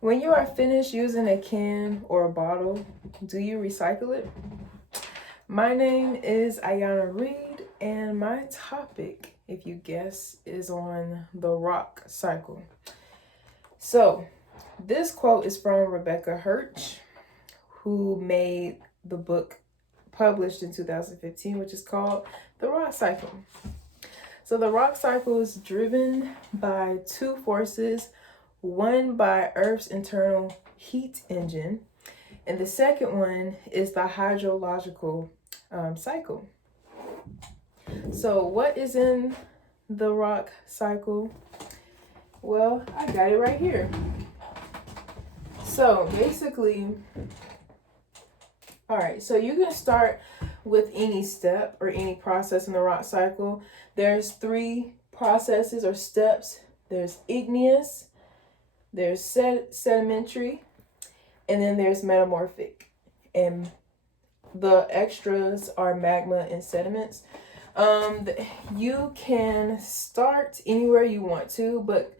When you are finished using a can or a bottle, do you recycle it? My name is Ayana Reed, and my topic, if you guess, is on the rock cycle. So, this quote is from Rebecca Hirsch, who made the book published in 2015, which is called The Rock Cycle. So, the rock cycle is driven by two forces, one by Earth's internal heat engine, and the second one is the hydrological cycle. So, what is in the rock cycle? Well, I got it right here. So, basically, all right, so you can start with any step or any process in the rock cycle. There's three processes or steps. There's igneous, there's sedimentary, and then there's metamorphic. And the extras are magma and sediments. You can start anywhere you want to, but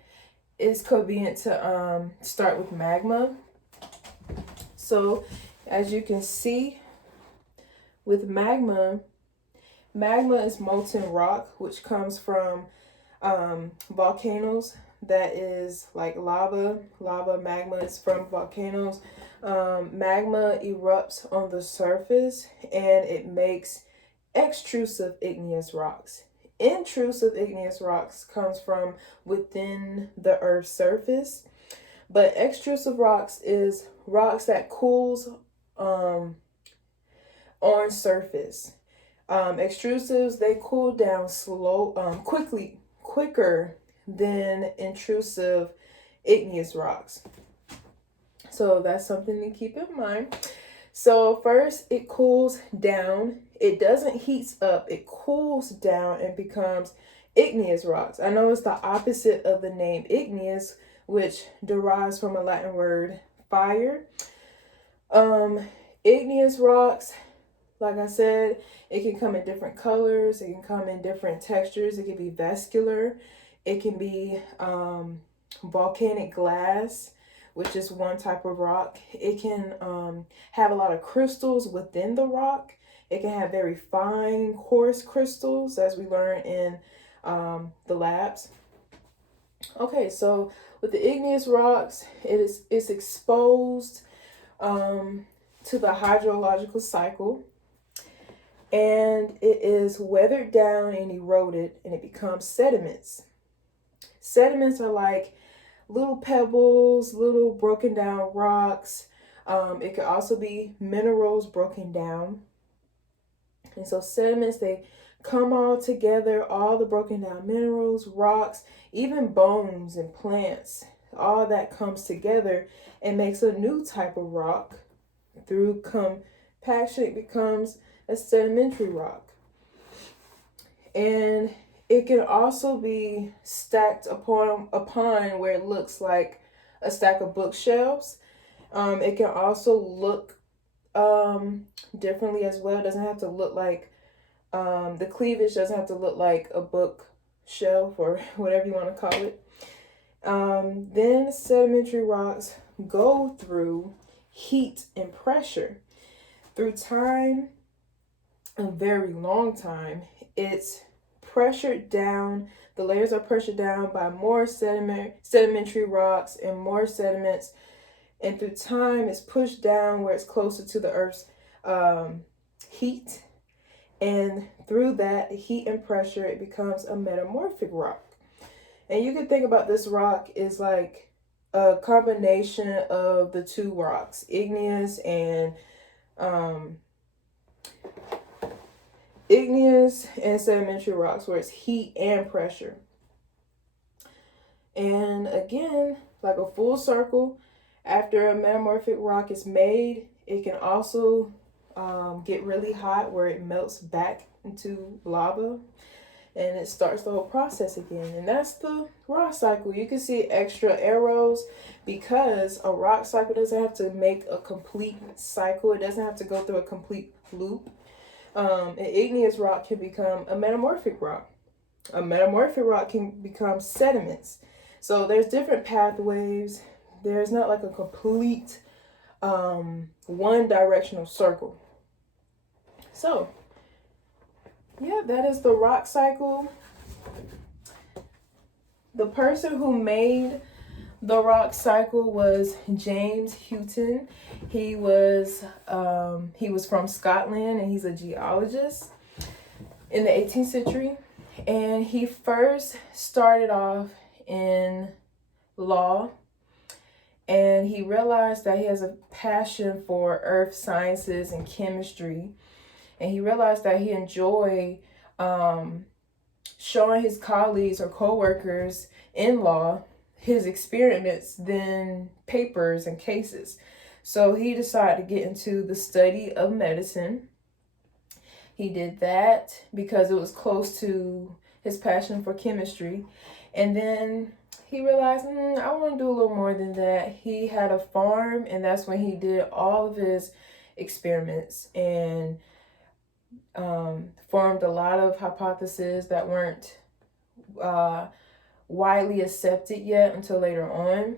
it's convenient to start with magma. So as you can see with magma is molten rock, which comes from volcanoes. That is like lava. Magma is from volcanoes. Magma erupts on the surface and it makes extrusive igneous rocks. Intrusive igneous rocks comes from within the Earth's surface, but extrusive rocks is rocks that cools on surface. Extrusives, they cool down quicker than intrusive igneous rocks. So that's something to keep in mind. So first it cools down. It doesn't heat up. It cools down and becomes igneous rocks. I know it's the opposite of the name igneous, which derives from a Latin word fire. Igneous rocks, like I said, it can come in different colors. It can come in different textures. It can be vascular. It can be volcanic glass, which is one type of rock. It can have a lot of crystals within the rock. It can have very fine, coarse crystals, as we learn in the labs. Okay, so with the igneous rocks, it's exposed to the hydrological cycle, and it is weathered down and eroded, and it becomes sediments. Sediments are like little pebbles, little broken down rocks. It could also be minerals broken down. And so sediments, they come all together, all the broken down minerals, rocks, even bones and plants, all that comes together and makes a new type of rock. Through compaction, it becomes a sedimentary rock. And it can also be stacked upon where it looks like a stack of bookshelves. It can also look differently as well. It doesn't have to look like the cleavage doesn't have to look like a bookshelf or whatever you want to call it. Then sedimentary rocks go through heat and pressure. Through time, a very long time, it's pressured down. The layers are pressured down by more sedimentary rocks and more sediments. And through time, it's pushed down where it's closer to the Earth's heat. And through that heat and pressure, it becomes a metamorphic rock. And you can think about this rock as like a combination of the two rocks, igneous and sedimentary rocks, where it's heat and pressure. And again, like a full circle, after a metamorphic rock is made, it can also get really hot where it melts back into lava and it starts the whole process again. And that's the rock cycle. You can see extra arrows because a rock cycle doesn't have to make a complete cycle. It doesn't have to go through a complete loop. An igneous rock can become a metamorphic rock. A metamorphic rock can become sediments. So there's different pathways There's not like a complete one directional circle. So yeah, that is the rock cycle. The person who made the rock cycle was James Hewton. He was from Scotland, and he's a geologist in the 18th century. And he first started off in law, and he realized that he has a passion for earth sciences and chemistry. And he realized that he enjoyed showing his colleagues or co-workers in law his experiments than papers and cases. So he decided to get into the study of medicine. He did that because it was close to his passion for chemistry. And then he realized, I want to do a little more than that. He had a farm, and that's when he did all of his experiments and formed a lot of hypotheses that weren't widely accepted yet until later on,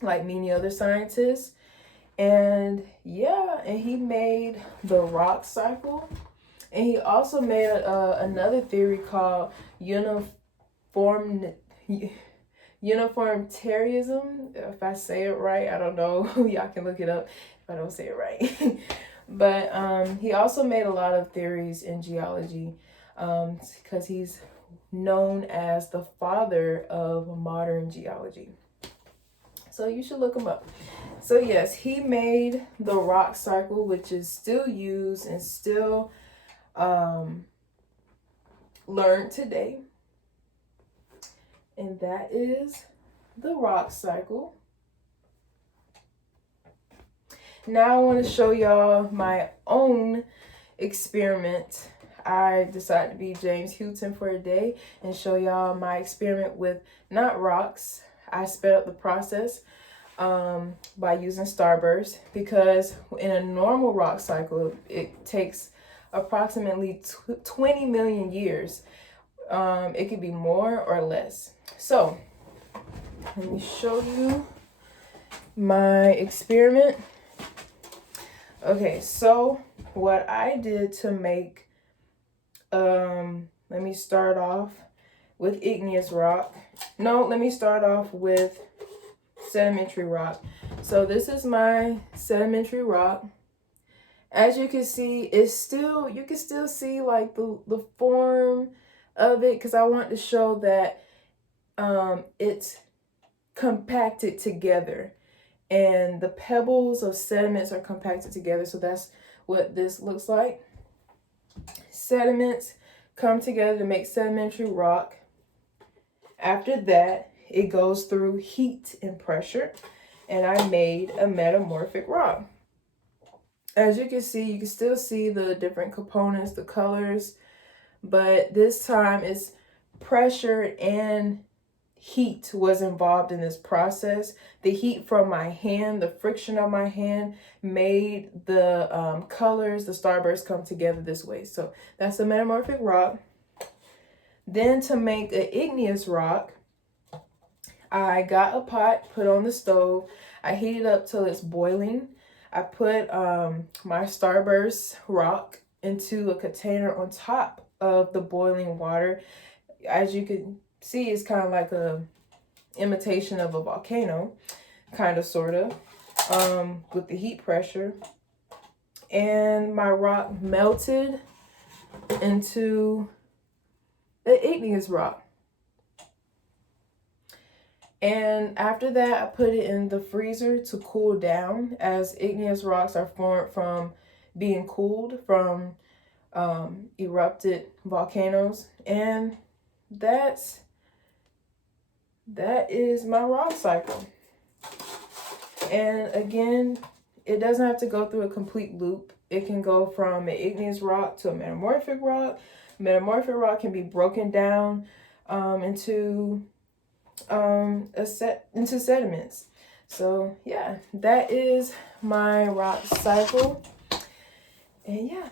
like many other scientists. And yeah, and he made the rock cycle, and he also made another theory called uniformitarianism. If I say it right, I don't know. Y'all can look it up if I don't say it right. But he also made a lot of theories in geology, because he's known as the father of modern geology. So you should look him up. So yes, he made the rock cycle, which is still used and still learned today. And that is the rock cycle. Now I want to show y'all my own experiment. I decided to be James Hewton for a day and show y'all my experiment with not rocks. I sped up the process by using starburst, because in a normal rock cycle, it takes approximately 20 million years. It could be more or less. So let me show you my experiment. Okay, so what I did to make, let me start off with Igneous Rock. No, let me start off with Sedimentary Rock. So this is my Sedimentary Rock. As you can see, it's still, you can still see like the form of it, because I want to show that it's compacted together, and the pebbles of sediments are compacted together. So that's what this looks like. Sediments come together to make sedimentary rock. After that, it goes through heat and pressure, and I made a metamorphic rock. As you can see, you can still see the different components, the colors, but this time it's pressure and heat was involved in this process. The heat from my hand, the friction of my hand, made the colors, the starbursts, come together this way. So that's a metamorphic rock. Then to make an igneous rock, I got a pot, put on the stove. I heat it up till it's boiling. I put my starburst rock into a container on top of the boiling water. As you can see, it's kind of like a imitation of a volcano, kind of, sort of, with the heat pressure. And my rock melted into an igneous rock. And after that, I put it in the freezer to cool down, as igneous rocks are formed from being cooled from erupted volcanoes. And that is my rock cycle. And again, it doesn't have to go through a complete loop. It can go from an igneous rock to a metamorphic rock. Metamorphic rock can be broken down into sediments. So yeah, that is my rock cycle. And yeah,